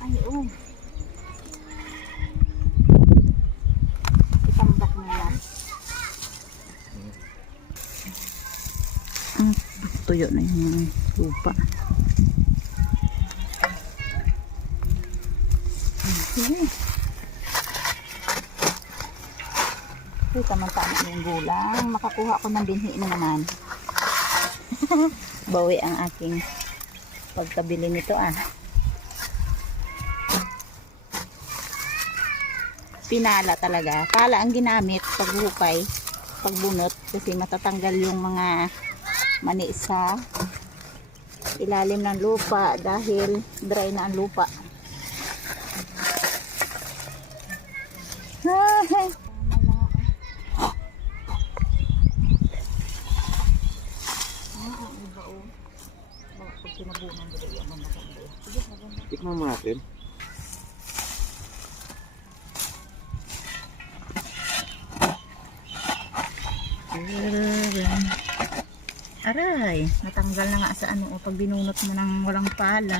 Ay, oh. Itambak na yan. Tuyo na yung lupa. Sige. Ay, tama-tama yung gulang. Makakuha ko ng binhi na naman. Bawi ang aking pagkabili nito Pinala talaga. Pala ang ginamit paghukay, pagbunot kasi matatanggal yung mga mani sa ilalim ng lupa dahil dry na ang lupa. Tikman mo natin. Aray, natanggal na nga sa ano pag binunot mo ng walang pala.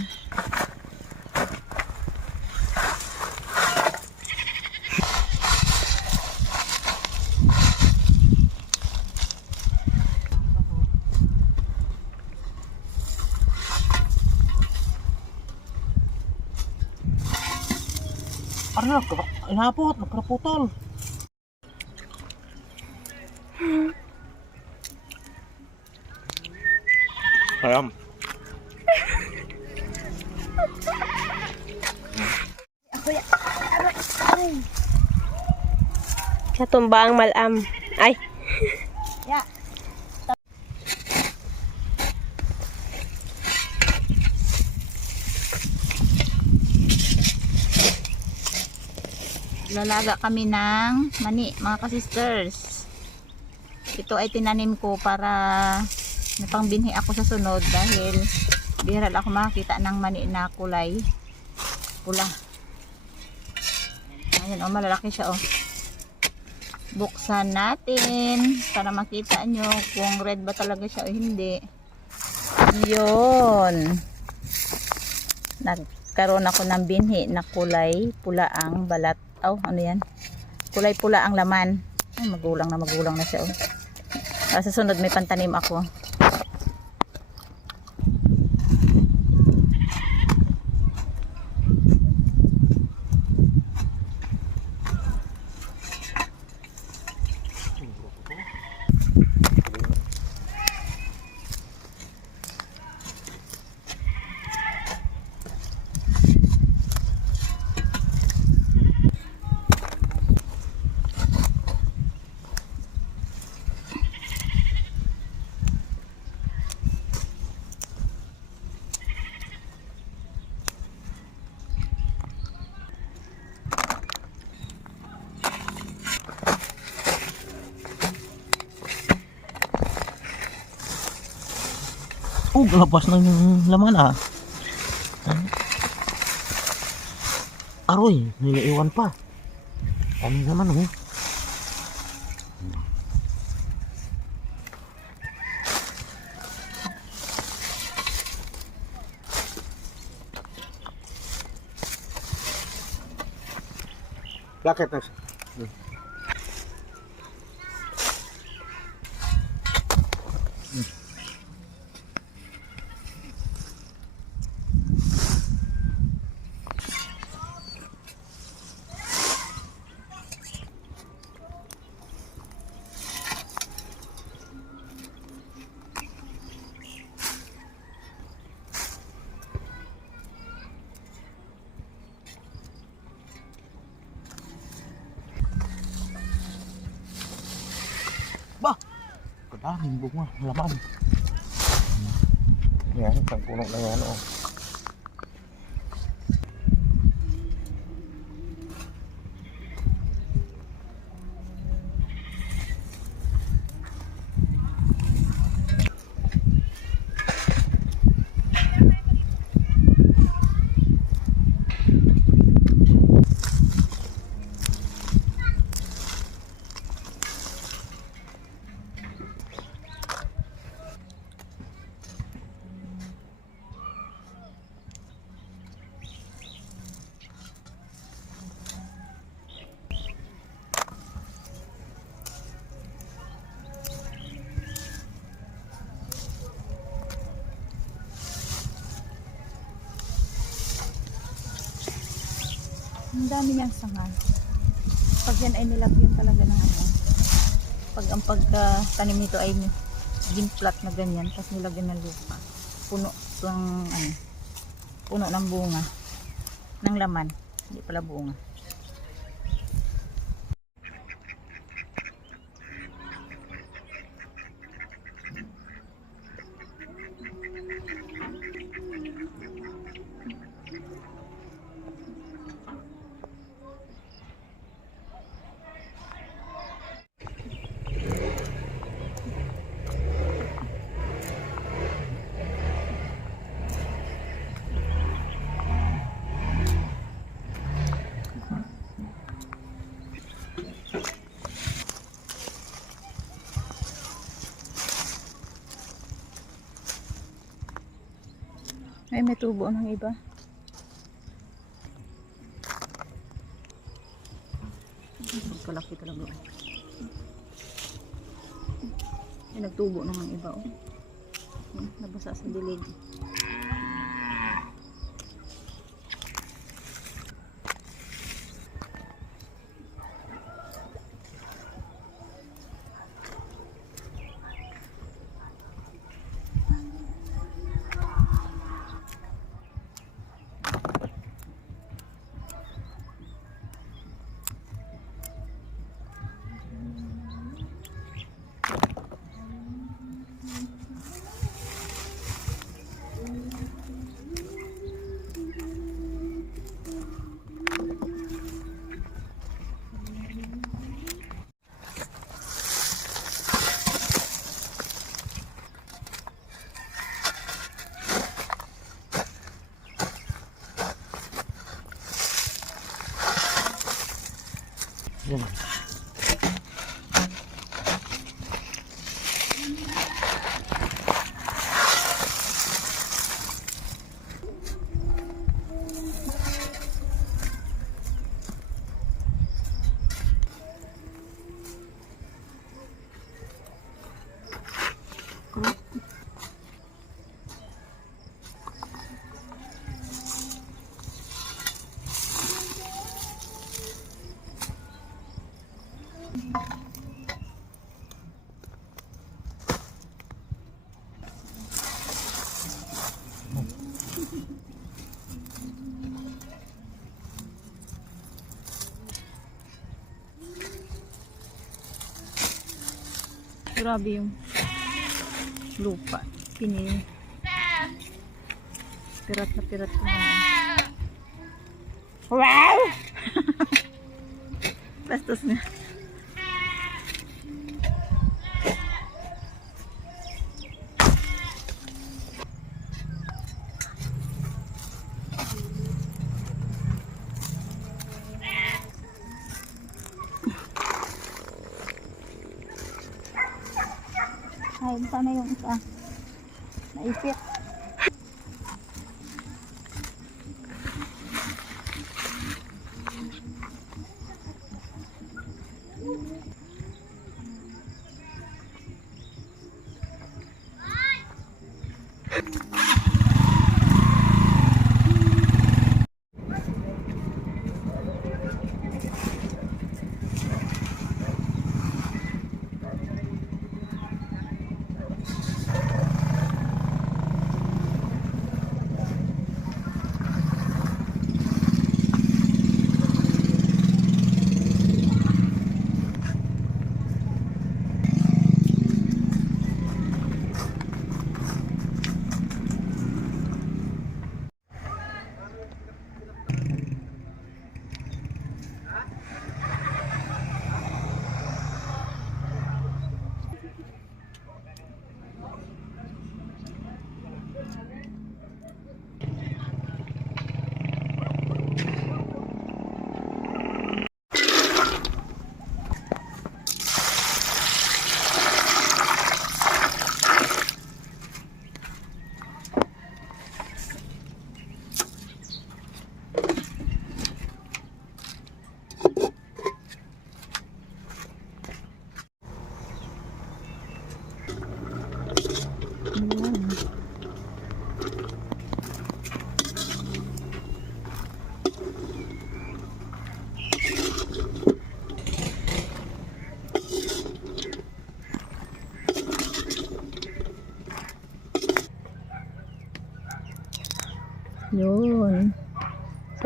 Ano, inapot, nagkaraputol. Ayam. Natumba ang malam. Ay. Ya. Lalaga kami ng mani, mga ka-sisters. Ito ay tinanim ko para napangbinhi ako sa sunod dahil bihira ako makakita ng mani na kulay pula. Ayan oh, malalaki siya oh. Buksan natin para makita nyo kung red ba talaga siya o hindi. Yun. Nagkaroon ako ng binhi na kulay pula ang balat. Oh, ano yan? Kulay pula ang laman. Ay, magulang na siya oh. Sa sunod may pantanim ako. Oh, labas na yung laman Aroy, nilaiwan pa. Ano naman Bakit na? Bah, kadaming bunga, laman. Yan, isang puno na yan Ang dami niyang sanga. Pag yan ay nilagyan talaga ng ano. Pag ang pagtanim nito ay gimplat na ganyan, tapos nilagyan ng lupa. Puno ng ano, puno ng bunga. Ng laman. Hindi pala bunga. Ay, may tubo ng iba. Kalaki talaga. Ay, nagtubo ng iba. Oh. Nabasa sa dilig. Yan. Grabe yung lupa. Pirat na pirat ko na. Wow! Bastos na. Ay, sana yung isa. Naipit.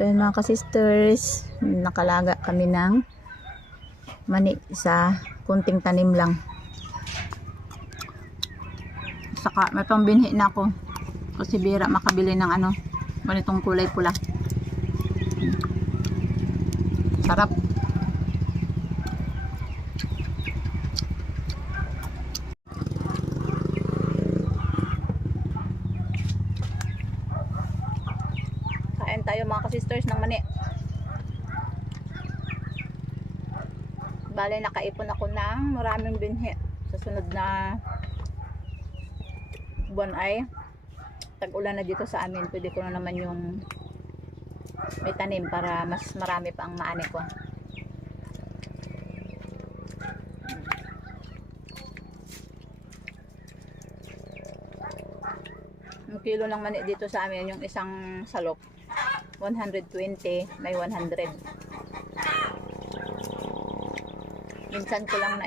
So yun mga ka-sisters, nakalaga kami ng mani sa kunting tanim lang. Saka may pambinhi na ako kasi bira makabili ng ano, ganitong kulay pula. Sarap. Kain tayo mga ka-sisters ng mani. Bale, nakaipon ako ng maraming binhi. Sa sunod na buwan ay tag-ulan na dito sa amin. Pwede ko na naman yung may tanim para mas marami pa ang maani ko. Yung kilo ng mani dito sa amin, yung isang salok 120, may 100. Minsan ko lang na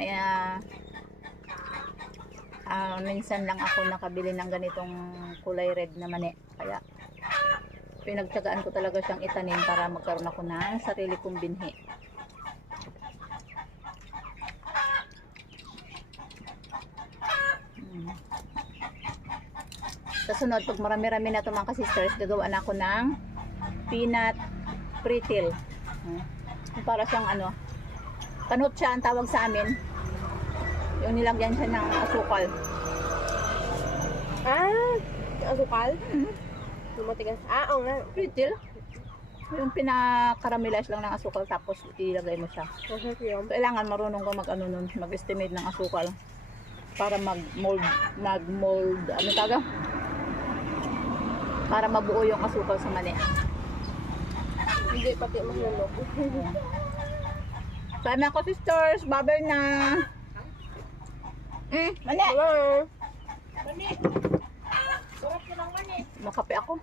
minsan lang ako nakabili ng ganitong kulay red na mani. Kaya pinagtyagaan ko talaga siyang itanim para magkaroon ako ng sarili kong binhi. Sa sunod, pag marami-rami na ito mga ka-sisters, gagawa na ako ng peanut brittle. Para siyang ano, panot siya ang tawag sa amin. Yung nilagyan siya ng asukal. Asukal? Lumatigas. Oo nga. Brittle. Yung pinakaramelize lang ng asukal tapos ilagay mo siya. Kailangan marunong ka mag-ano nun, mag-estimate ng asukal para mag-mold, ano taga? Para mabuo yung asukal sa mani. Hindi pati mahulog. So, mga ka-sisters, babay na. Mani! Hello. Makape ako.